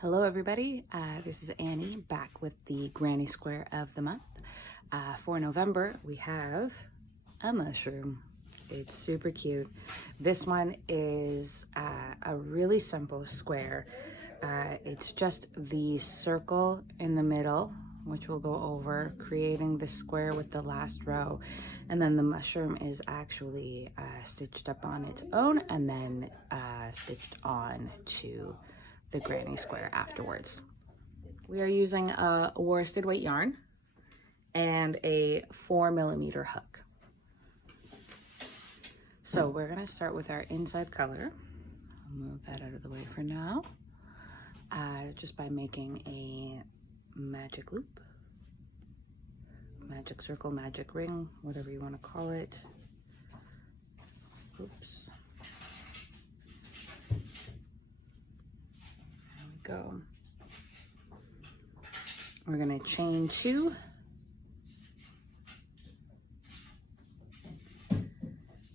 Hello everybody, this is Annie back with the Granny Square of the month. For November we have a mushroom. It's super cute. This one is a really simple square. It's just the circle in the middle, which we'll go over, creating the square with the last row. And then the mushroom is actually stitched up on its own and then stitched on to the granny square afterwards. We are using a worsted weight yarn and a 4mm hook. So we're gonna start with our inside color. I'll move that out of the way for now. Just by making a magic loop, magic circle, magic ring, whatever you want to call it. Oops. There we go. We're going to chain 2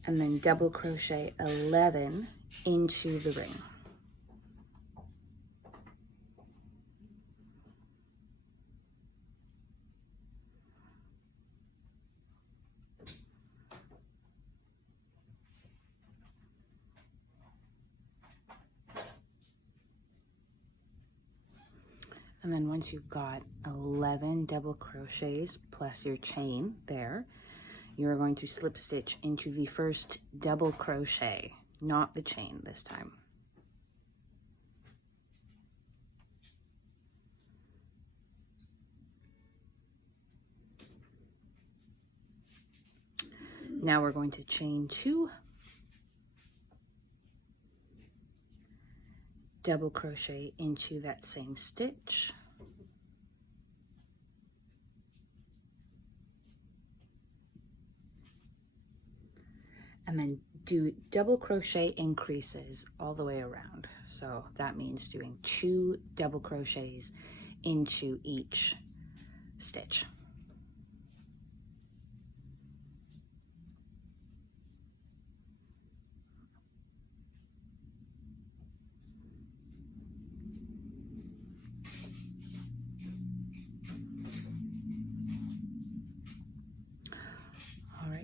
and then double crochet 11 into the ring. And then once you've got 11 double crochets plus your chain there, you're going to slip stitch into the first double crochet, not the chain this time. Now we're going to chain 2, double crochet into that same stitch, and then do double crochet increases all the way around. So that means doing 2 double crochets into each stitch.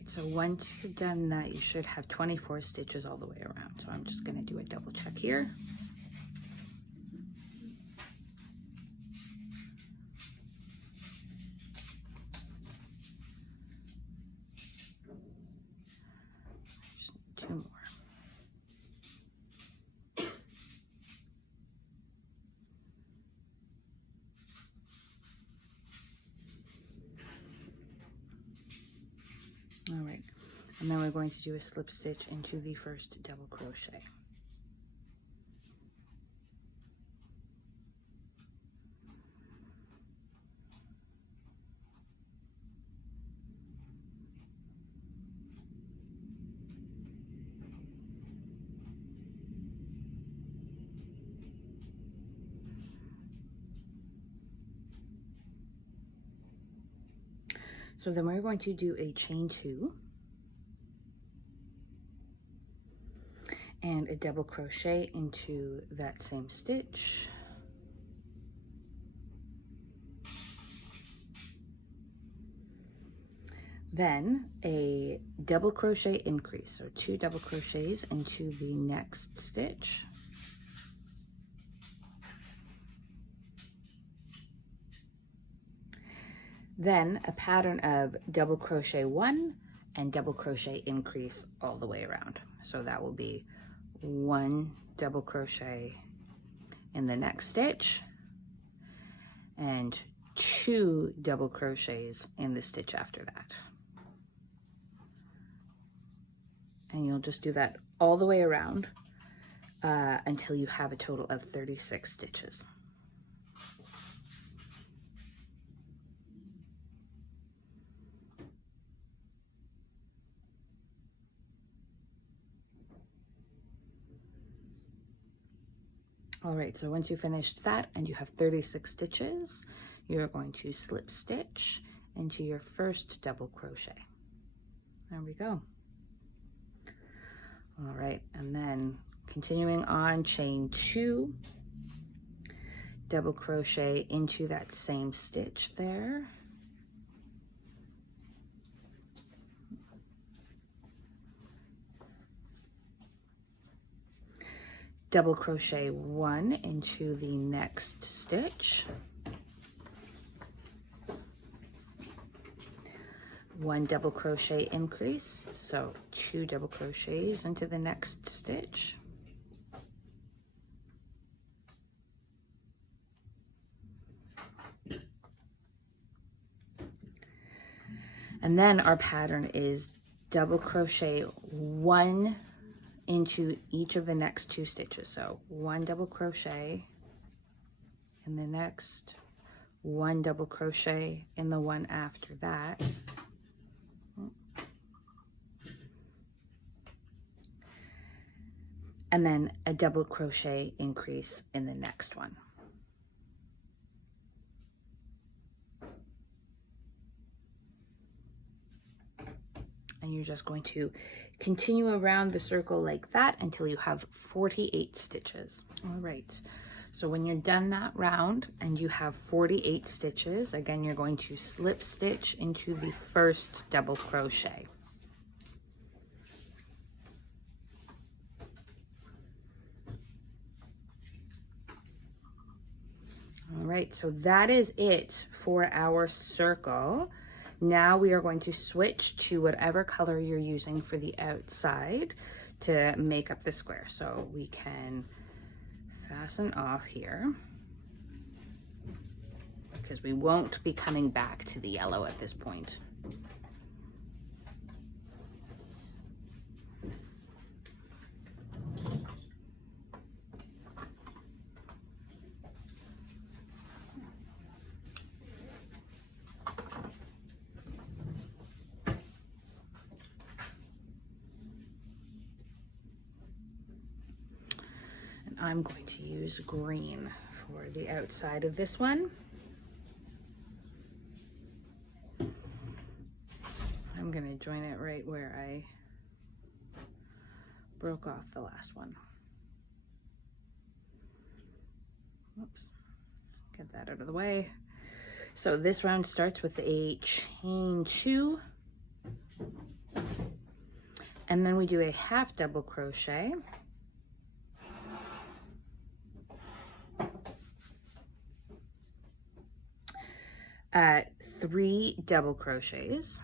So once you've done that, you should have 24 stitches all the way around. So I'm just going to do a double check here. Just 2 more. All right, and then we're going to do a slip stitch into the first double crochet. So then we're going to do a chain 2 and a double crochet into that same stitch. Then a double crochet increase, so 2 double crochets into the next stitch. Then a pattern of double crochet 1 and double crochet increase all the way around. So that will be 1 double crochet in the next stitch and 2 double crochets in the stitch after that. And you'll just do that all the way around until you have a total of 36 stitches. All right, so once you finished that and you have 36 stitches, you're going to slip stitch into your first double crochet. There we go. All right, and then continuing on, chain 2, double crochet into that same stitch there. Double crochet 1 into the next stitch. 1 double crochet increase, so 2 double crochets into the next stitch. And then our pattern is double crochet 1 into each of the next 2 stitches. So 1 double crochet in the next, 1 double crochet in the one after that. And then a double crochet increase in the next one. And you're just going to continue around the circle like that until you have 48 stitches. All right, so when you're done that round and you have 48 stitches, again, you're going to slip stitch into the first double crochet. All right, so that is it for our circle. Now we are going to switch to whatever color you're using for the outside to make up the square. So we can fasten off here because we won't be coming back to the yellow at this point. I'm going to use green for the outside of this one. I'm going to join it right where I broke off the last one. Oops, get that out of the way. So this round starts with a chain 2, and then we do a half double crochet. At 3 double crochets,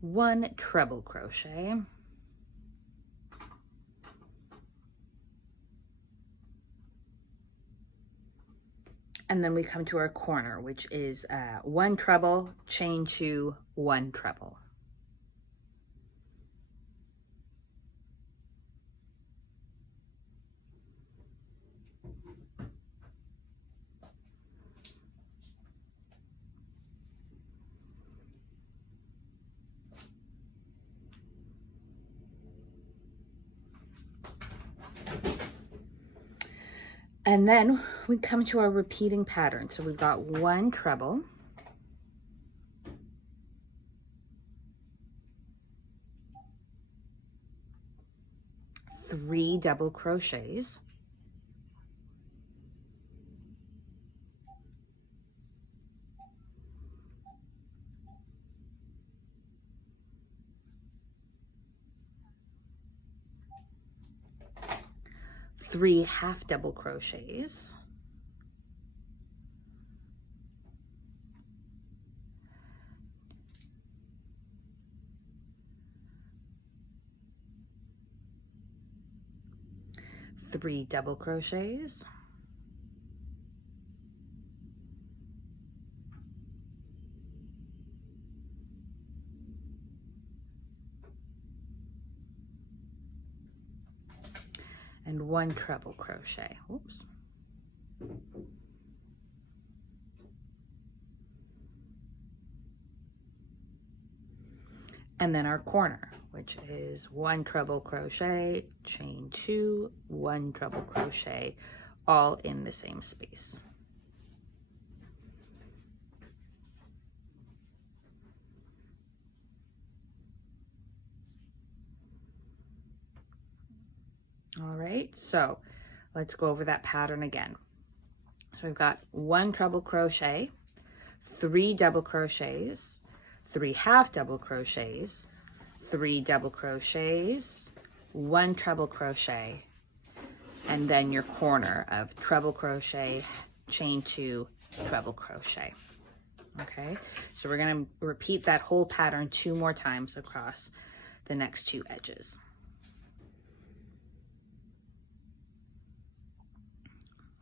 one treble crochet, and then we come to our corner, which is 1 treble, chain 2, 1 treble. And then we come to our repeating pattern. So we've got 1 treble, 3 double crochets, three half double crochets, three double crochets, and 1 treble crochet. Oops. And then our corner, which is 1 treble crochet, chain 2, 1 treble crochet, all in the same space. All right, so let's go over that pattern again. So we've got 1 treble crochet, 3 double crochets, 3 half double crochets, 3 double crochets, 1 treble crochet, and then your corner of treble crochet, chain 2, treble crochet. Okay, so we're going to repeat that whole pattern 2 more times across the next 2 edges.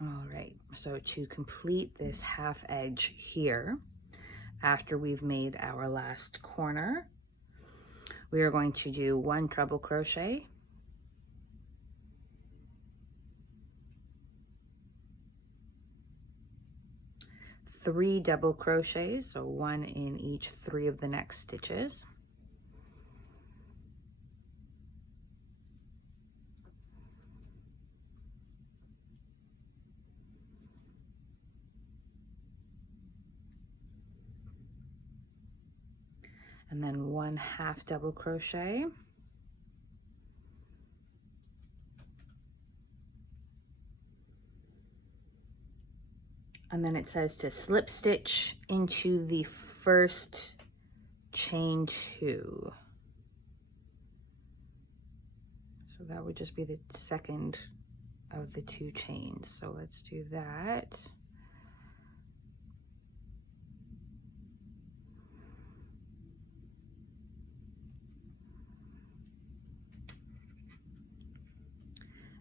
All right, so to complete this half edge here, after we've made our last corner, we are going to do 1 treble crochet, three double crochets, so 1 in each 3 of the next stitches, and then 1 half double crochet, and then it says to slip stitch into the first chain 2. So that would just be the second of the 2 chains. So let's do that.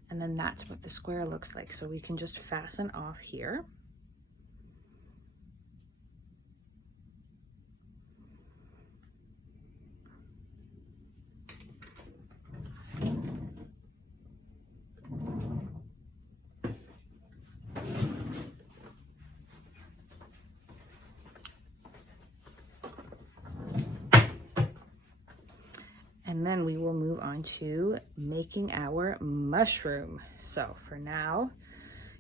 And then that's what the square looks like. So we can just fasten off here. And then we will move on to making our mushroom. So for now,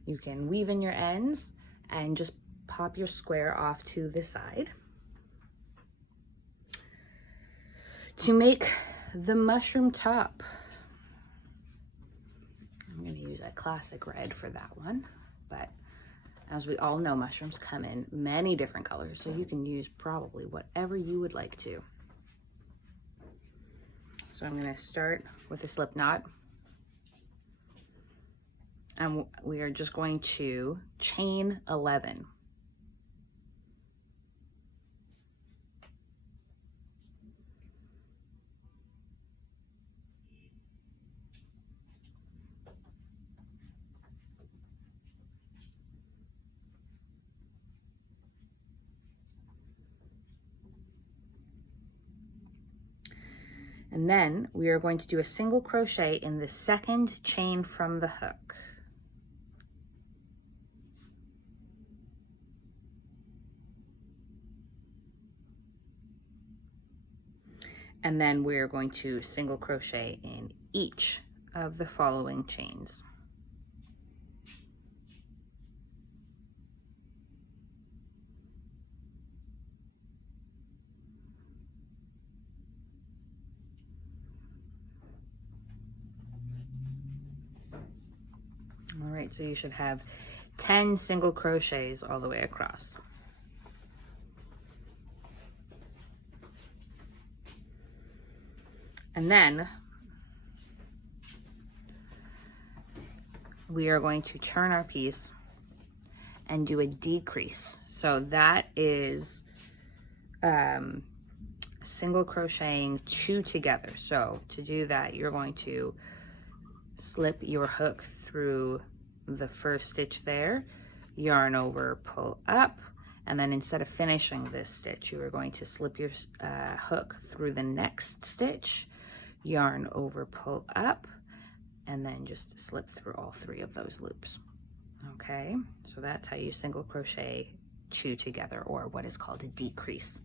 you can weave in your ends and just pop your square off to the side. To make the mushroom top, I'm going to use a classic red for that one, but as we all know, mushrooms come in many different colors, so you can use probably whatever you would like to. So I'm going to start with a slip knot, and we are just going to chain 11. And then we are going to do a single crochet in the second chain from the hook. And then we're going to single crochet in each of the following chains. All right, so you should have 10 single crochets all the way across. And then we are going to turn our piece and do a decrease. So that is single crocheting 2 together. So to do that, you're going to slip your hook through the first stitch there, yarn over, pull up, and then instead of finishing this stitch, you are going to slip your hook through the next stitch, yarn over, pull up, and then just slip through all 3 of those loops. Okay, so that's how you single crochet 2 together, or what is called a decrease.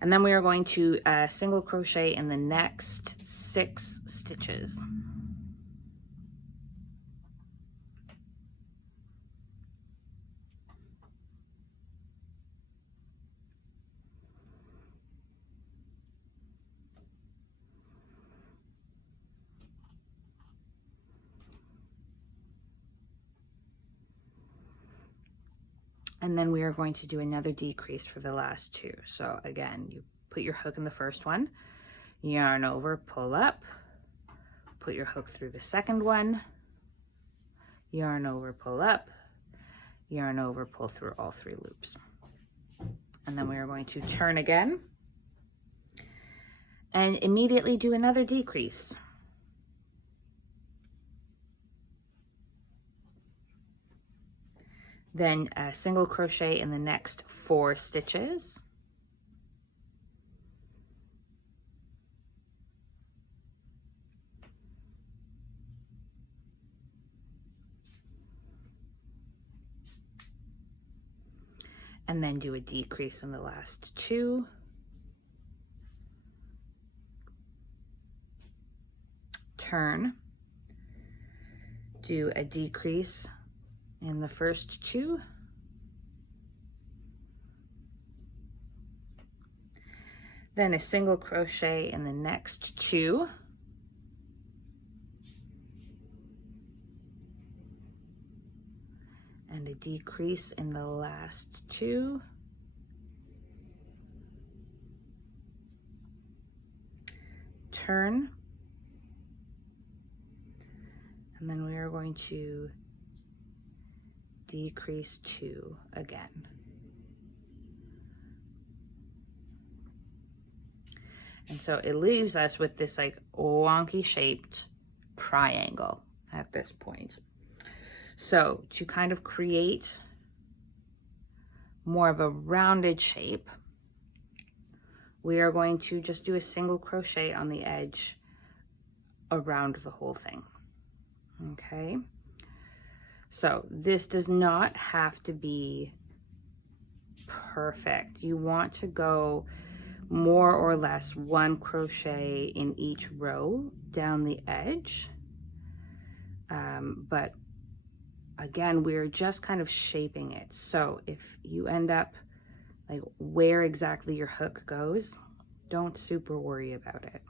And then we are going to single crochet in the next 6 stitches. And then we are going to do another decrease for the last 2. So again, you put your hook in the first one, yarn over, pull up, put your hook through the second one, yarn over, pull up, yarn over, pull through all 3 loops. And then we are going to turn again and immediately do another decrease. Then a single crochet in the next 4 stitches. And then do a decrease in the last 2. Turn, do a decrease in the first 2, then a single crochet in the next 2, and a decrease in the last 2, turn, and then we are going to decrease 2 again. And so it leaves us with this like wonky shaped triangle at this point. So to kind of create more of a rounded shape, we are going to just do a single crochet on the edge around the whole thing. Okay. So this does not have to be perfect. You want to go more or less 1 crochet in each row down the edge. But again, we're just kind of shaping it. So if you end up like where exactly your hook goes, don't super worry about it.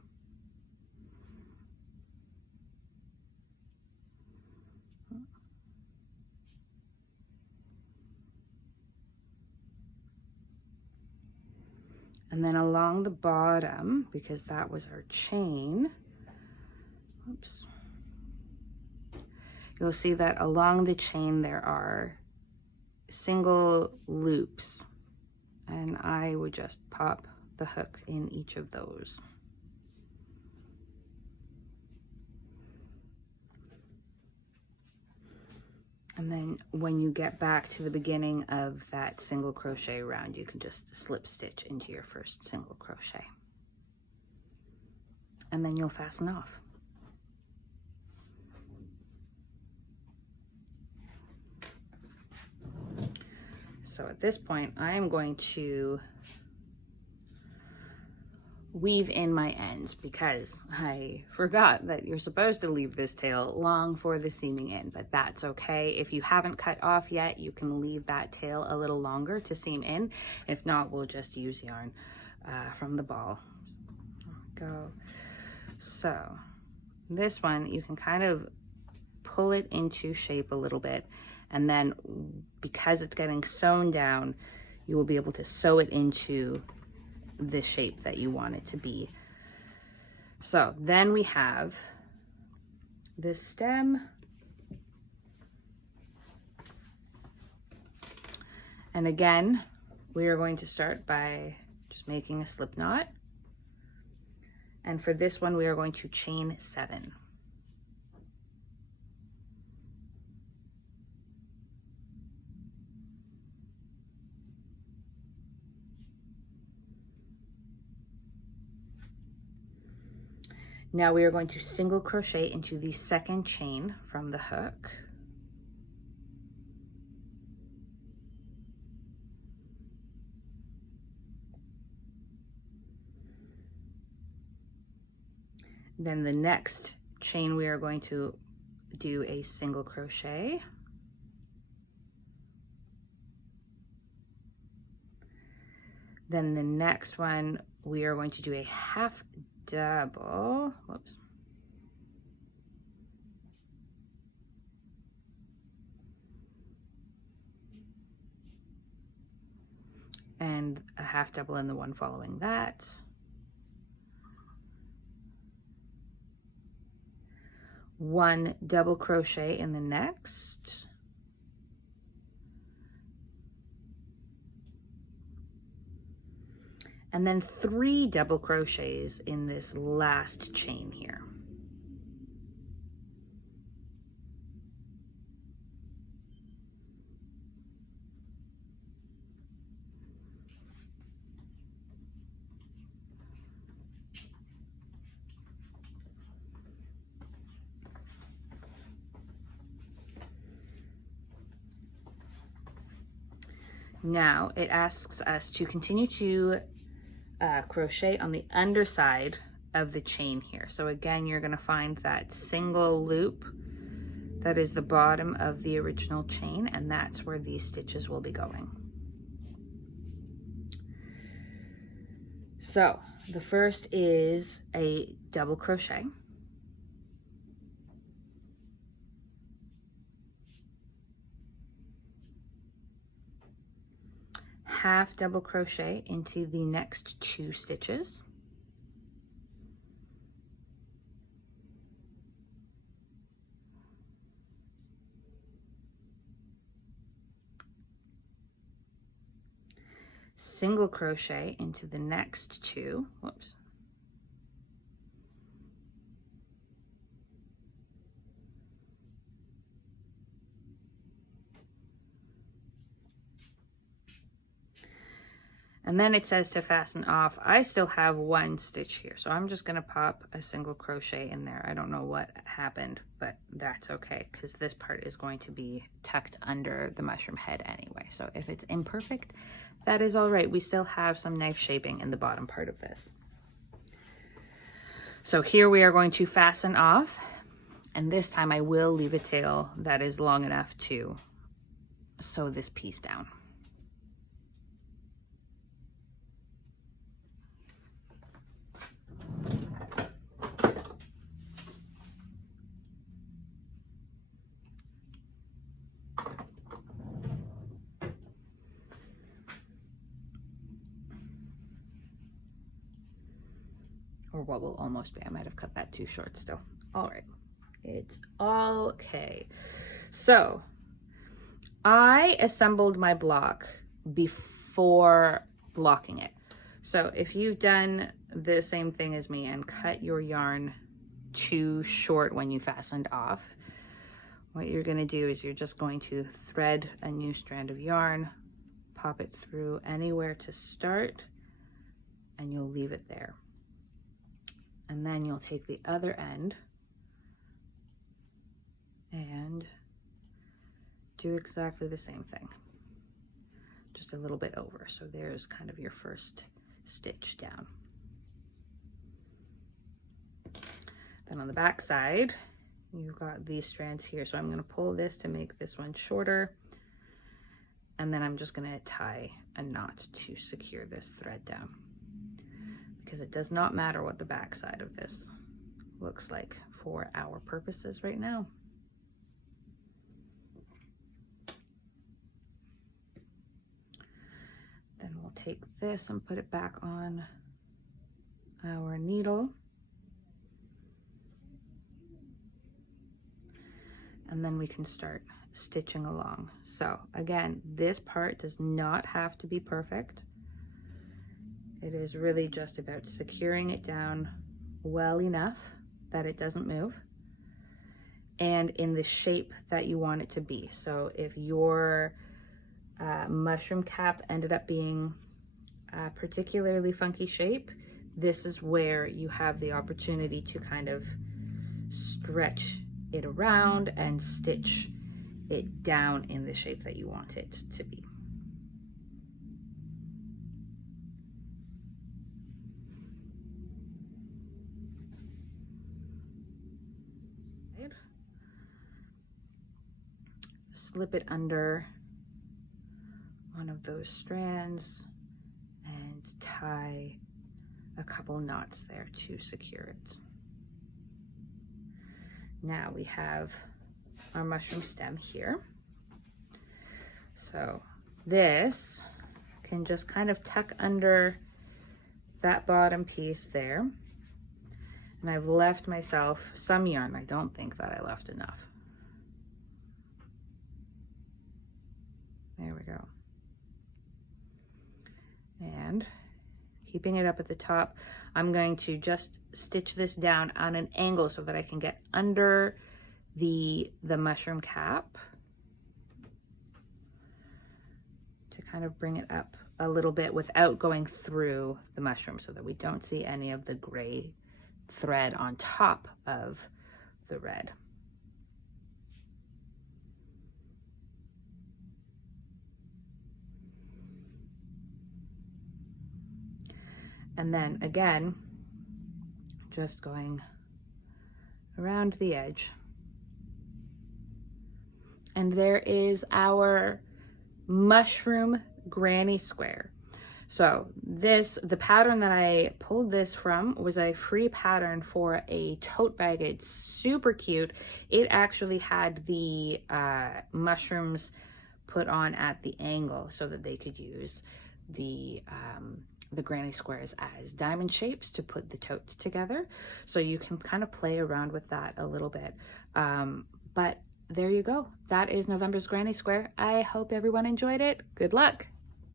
And then along the bottom, because that was our chain, oops, you'll see that along the chain there are single loops, and I would just pop the hook in each of those. And then when you get back to the beginning of that single crochet round, you can just slip stitch into your first single crochet. And then you'll fasten off. So at this point, I'm going to weave in my ends because I forgot that you're supposed to leave this tail long for the seaming in, but that's okay. If you haven't cut off yet, you can leave that tail a little longer to seam in. If not, we'll just use yarn from the ball. There we go. So this one, you can kind of pull it into shape a little bit, and then because it's getting sewn down, you will be able to sew it into the shape that you want it to be. So then we have this stem, and again we are going to start by just making a slip knot, and for this one we are going to chain 7. Now we are going to single crochet into the second chain from the hook. Then the next chain we are going to do a single crochet. Then the next one we are going to do a half double, whoops. And a half double in the one following that. One double crochet in the next. And then 3 double crochets in this last chain here. Now it asks us to continue to crochet on the underside of the chain here. So again, you're going to find that single loop that is the bottom of the original chain, and that's where these stitches will be going. So the first is a double crochet. Half double crochet into the next 2 stitches. Single crochet into the next 2, whoops. And then it says to fasten off. I still have 1 stitch here, so I'm just going to pop a single crochet in there. I don't know what happened, but that's okay, because this part is going to be tucked under the mushroom head anyway. So if it's imperfect, that is all right. We still have some nice shaping in the bottom part of this. So here we are going to fasten off, and this time I will leave a tail that is long enough to sew this piece down. Or what will almost be. I might have cut that too short still. All right, it's all okay. So I assembled my block before blocking it. So if you've done the same thing as me and cut your yarn too short when you fastened off, what you're going to do is you're just going to thread a new strand of yarn, pop it through anywhere to start, and you'll leave it there. And then you'll take the other end and do exactly the same thing, just a little bit over. So there's kind of your first stitch down. Then on the back side, you've got these strands here. So I'm going to pull this to make this one shorter. And then I'm just going to tie a knot to secure this thread down, because it does not matter what the back side of this looks like for our purposes right now. Then we'll take this and put it back on our needle. And then we can start stitching along. So again, this part does not have to be perfect. It is really just about securing it down well enough that it doesn't move and in the shape that you want it to be. So if your mushroom cap ended up being a particularly funky shape, this is where you have the opportunity to kind of stretch it around and stitch it down in the shape that you want it to be. slip it under one of those strands and tie a couple knots there to secure it. Now we have our mushroom stem here. So this can just kind of tuck under that bottom piece there. And I've left myself some yarn. I don't think that I left enough. There we go. And keeping it up at the top, I'm going to just stitch this down on an angle so that I can get under the mushroom cap to kind of bring it up a little bit without going through the mushroom, so that we don't see any of the gray thread on top of the red. And then again, just going around the edge. And there is our mushroom granny square. So the pattern that I pulled this from was a free pattern for a tote bag. It's super cute. It actually had the mushrooms put on at the angle so that they could use the granny squares as diamond shapes to put the totes together. So you can kind of play around with that a little bit. But there you go. That is November's granny square. I hope everyone enjoyed it. Good luck.